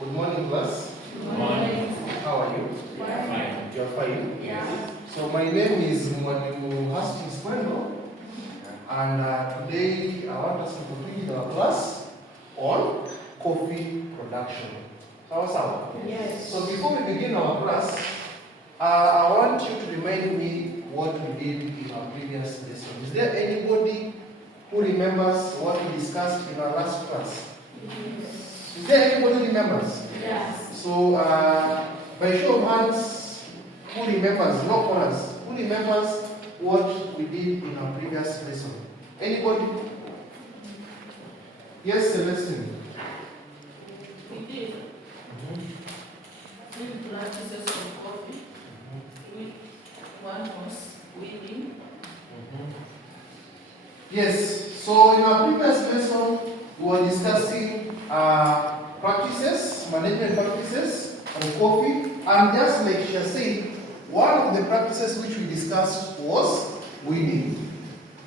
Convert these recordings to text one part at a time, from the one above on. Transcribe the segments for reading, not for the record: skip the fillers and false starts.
Good morning, class. Good morning. How are you? Fine. You're fine? Yeah. So my name is Mwalimu Hastings Kwendo, and today I want us to continue our class on coffee production. Sawa? Yes. So before we begin our class, I want you to remind me what we did in our previous lesson. Is there anybody who remembers what we discussed in our last class? Yes. Is there anybody who remembers? Yes. So, by show of hands, who remembers, not chorus, who remembers what we did in our previous lesson? Anybody? Yes, Celestine. We did. We practices of coffee. One was weeding. Yes, so in our previous lesson, we were discussing practices, management practices of coffee, and just like she said, one of the practices which we discussed was weeding.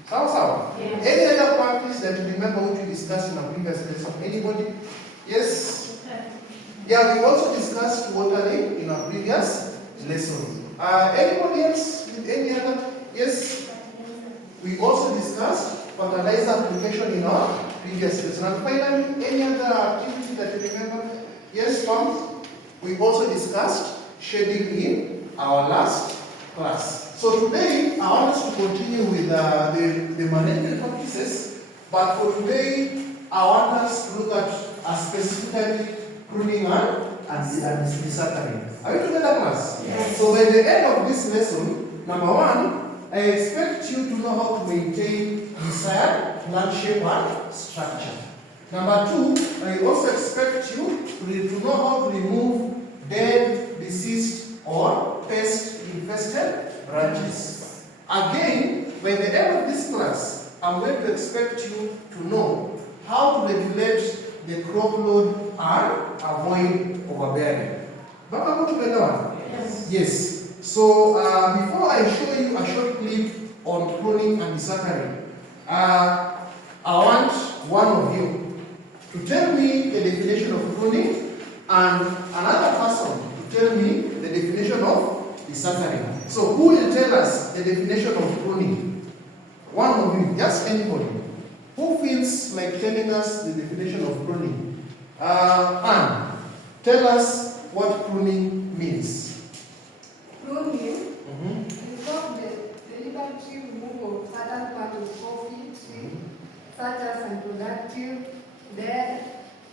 Sawa? Yes. Any other practice that you remember which we discussed in our previous lesson? Anybody? Yes? Yeah, we also discussed watering in our previous lesson. Anybody else with any other? Yes? We also discussed fertilizer application in our previous lesson. And finally, any other activity that you remember? Yes, Tom? We also discussed shading in our last class. So today, I want us to continue with the management practices. But for today, I want us to look at specifically pruning and desuckering. Are you together, class? Yes. So by the end of this lesson, number one, I expect you to know how to maintain desired plant shape and structure. Number two, I also expect you to know how to remove dead, diseased, or pest-infested branches. Again, by the end of this class, I'm going to expect you to know how to regulate the crop load and avoid overbearing. Baba, go to the one? Yes. Yes. So before I show you a short clip on pruning and desuckering, I want one of you to tell me the definition of pruning and another person to tell me the definition of desuckering. So who will tell us the definition of pruning? One of you, just anybody. Who feels like telling us the definition of pruning? Anne, tell us what pruning means. Pruning involves the deliberate removal of certain part of coffee tree, such as unproductive, dead,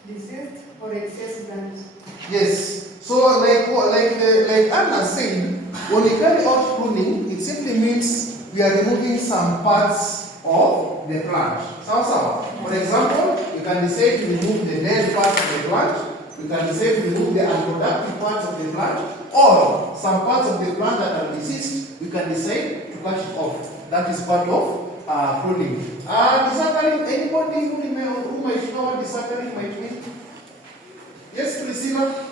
diseased, or excess branches. Yes. So like Anna said, when we carry out pruning, it simply means we are removing some parts of the plant. For example, we can decide to remove the dead parts of the plant. We can decide to remove the unproductive parts of the plant, or some parts of the plant that are diseased, we can decide to cut it off. That is part of pruning. Desuckering, anybody who might know what desuckering might mean? Yes, Priscilla?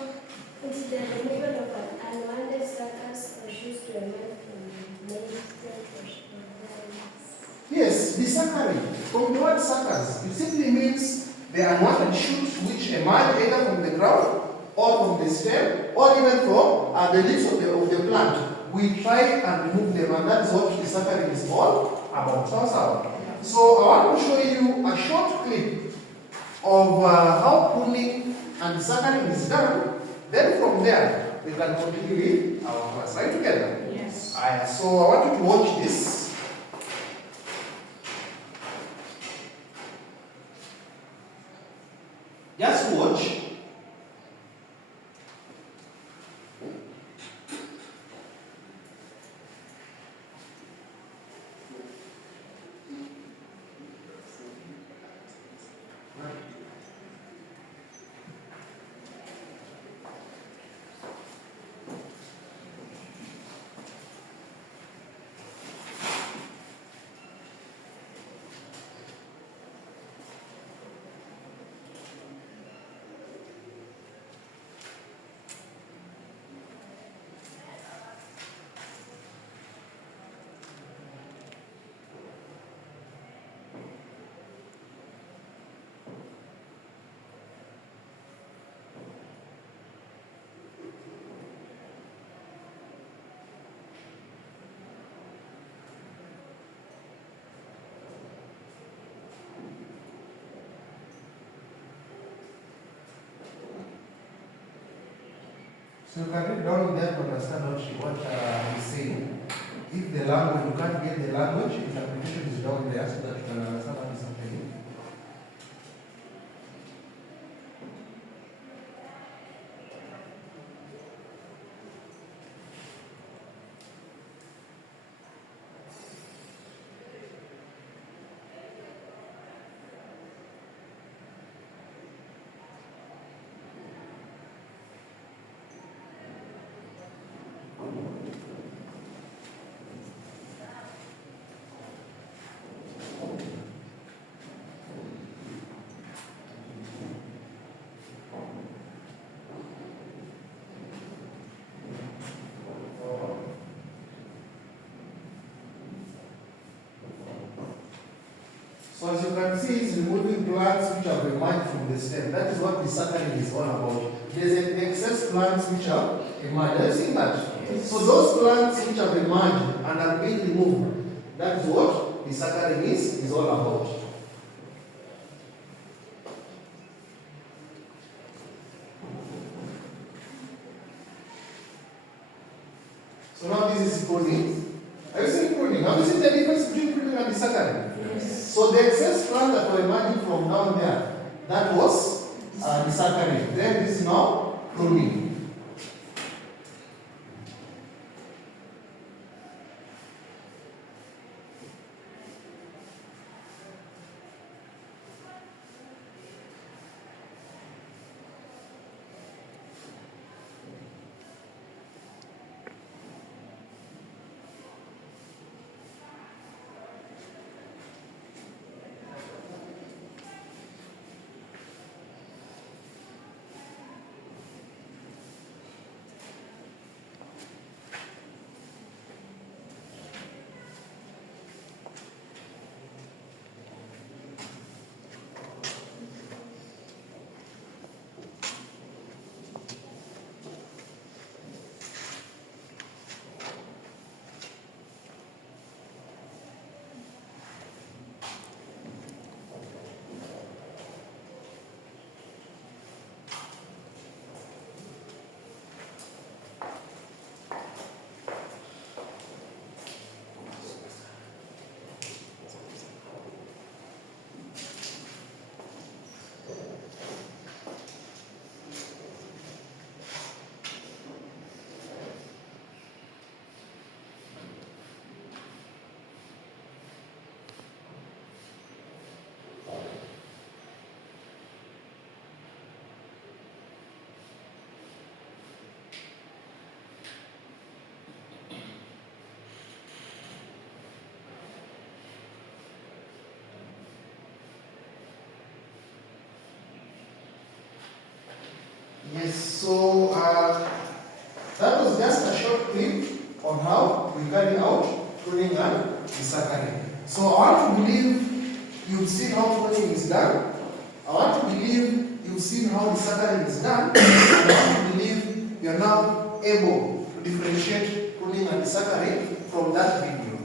It's the removal of unwanted suckers or shoots to a man from the main stem or Yes, desuckering. From the word suckers, it simply means the unwanted shoots which emerge either from the ground or from the stem or even from the leaves of the plant. We try and remove them, and that is what desuckering is all about. So I want to show you a short clip of how pruning and desuckering is done. Then from there, we can continue with our class. Right together? Yes. So I want you to watch this. Just watch. So you can read down there to understand what he's saying. If the language, you can't get the language, interpretation is down there so that you can understand what is happening. So as you can see, it's removing plants which have emerged from the stem. That is what desuckering is all about. There's an excess plants which have emerged. Have you seen that? Yes. So those plants which have emerged and are being removed, that is what desuckering is all about. So now this is pruning. Have you seen pruning? Have you seen the difference between pruning and desuckering? So the excess plant that were emerging from down there, that was desuckering. Then this is now pruning. Yes, so that was just a short clip on how we carry out pruning and desuckering. So I want to believe you've seen how pruning is done. I want to believe you've seen how desuckering is done. And I want to believe you are now able to differentiate pruning and desuckering from that video.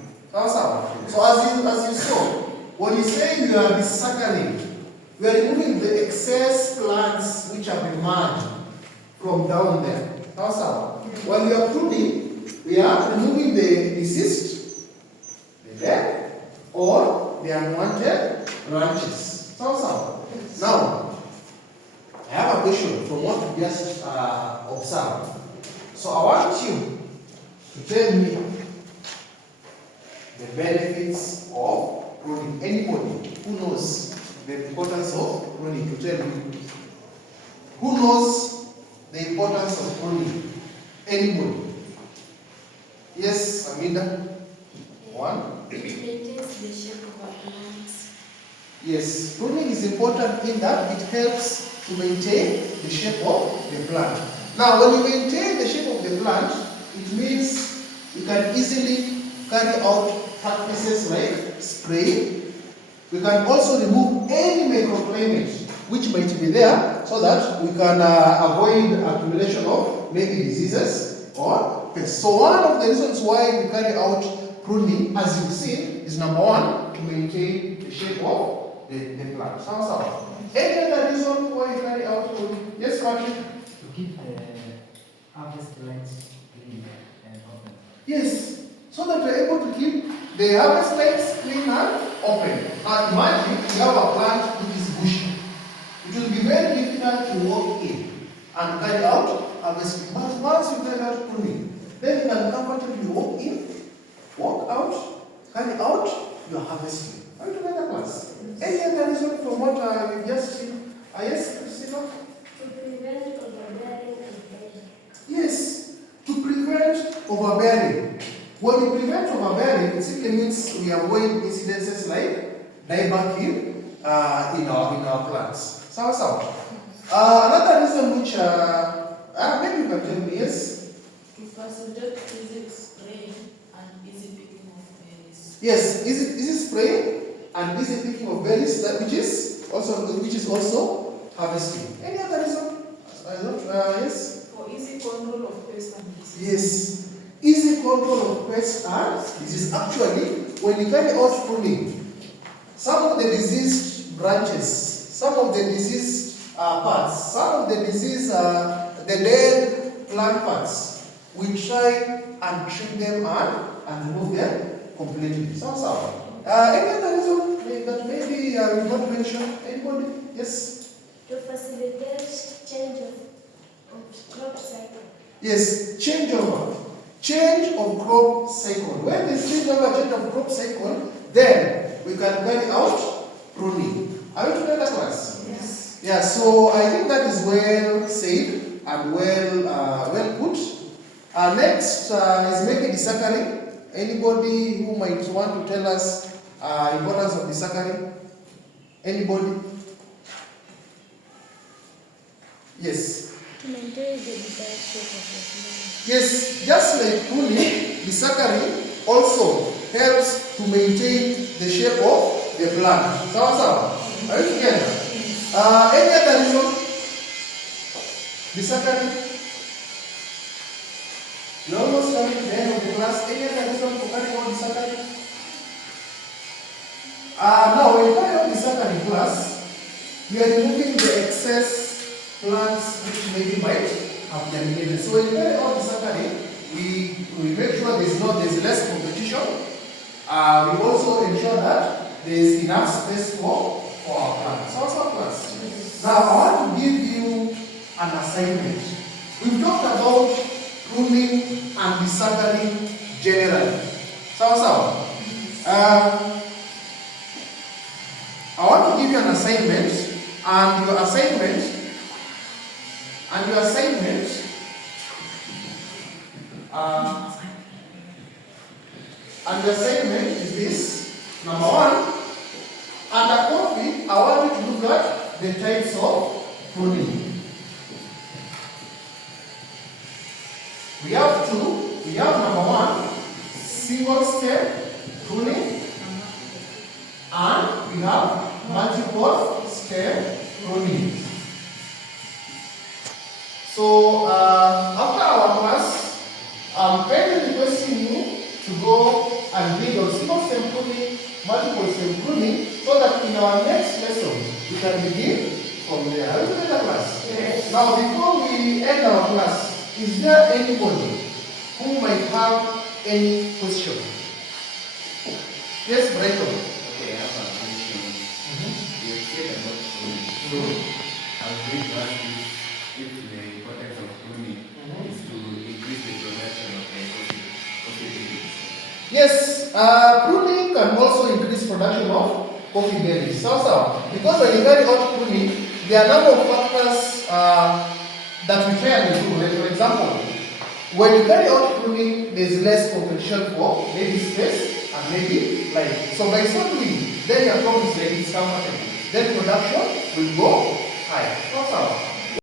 So as you saw, when you say you are desuckering, we are removing the excess plants which have emerged from down there. When we are pruning, we are removing the deceased, the dead, or the unwanted branches. Now, I have a question from what we just observed. So I want you to tell me the benefits of pruning. Anybody who knows the importance of pruning, to tell me. Who knows the importance of pruning? Anybody? Yes, Amanda? One? It maintains the shape of our plants. Yes, pruning is important in that it helps to maintain the shape of the plant. Now, when you maintain the shape of the plant, it means you can easily carry out practices like spraying. We can also remove any microclimate which might be there so that we can avoid accumulation of maybe diseases or pests. So one of the reasons why we carry out pruning, as you've seen, is number one, to maintain the shape of the plant. Any other reason why you carry out pruning? Yes, Patrick? To keep the harvest lines clean and open. Yes, so that we're able to keep the harvest lines clean and open. Imagine you have a plant which is bushy. It will be very difficult to walk in and carry out harvesting. But once you carry out pruning, then you can comfortably walk in, walk out, carry out your harvesting. Are you together, class? Any other reason from what we've just seen? Yes, Christina? To prevent overbearing and pressure. Yes, to prevent overbearing. When we prevent overbearing, it simply means we avoid incidences like dieback in our plants. Sounds out. Another reason which maybe you can tell me, yes? To facilitate easy spraying and easy picking of berries. Yes, easy spraying and easy picking of berries, which is also harvesting. Any other reason? Yes? For easy control of pests and disease. Yes. Easy control of pests and disease. Actually, when you carry out pruning, some of the diseased branches, some of the diseased parts, some of the diseased, the dead plant parts, we try and trim them and remove them completely. Sounds out. Any other reason that maybe we want to mention? Anybody? Yes? To facilitate change of crop cycle. Yes, changeover. Change of crop cycle. When there's change of crop cycle, then we can carry out pruning. Are you together, class? Yes. Yeah, so I think that is well said and well put. Next is maybe desuckering. Anybody who might want to tell us importance of desuckering? Anybody? Yes. To maintain the desired shape of the plant. Yes, just like pruning, desuckering also helps to maintain the shape of the plant. Sounds out. Are you together? Any other reason? Desuckering? You're almost coming to the end of the class. Any other reason for carrying out desuckering? Now, when you carry out desuckering class, we are removing the excess plants which maybe might have germinated. So when you carry out desuckering, we make sure there's less competition. We also ensure that there is enough space for our plants. So what's our class? Now I want to give you an assignment. We've talked about pruning and desuckering generally. So I want to give you an assignment, and your assignment is this. Number one, under coffee, I want you to look at the types of pruning. We have two. We have number one, single stem pruning, and we have multiple stem pruning. So after our class, I'm kindly requesting you to go and read on single stem pruning, multiple stem pruning, so that in our next lesson we can begin from there. Are you in the class? Yes. Now before we end our class, is there anybody who might have any question? Yes, Brighton. Okay, I have a question. You said about pruning. So, I was going to ask you if the importance of pruning is to increase the production of the coffee berries. Yes, pruning can also increase production of coffee berries. So, because when you carry out pruning, there are a number of factors that we try and improve. Like for example, when you carry out pruning, there is less competition for maybe space and maybe light. So by so doing, then your crop is like it's comfortable. Then production will go high. So,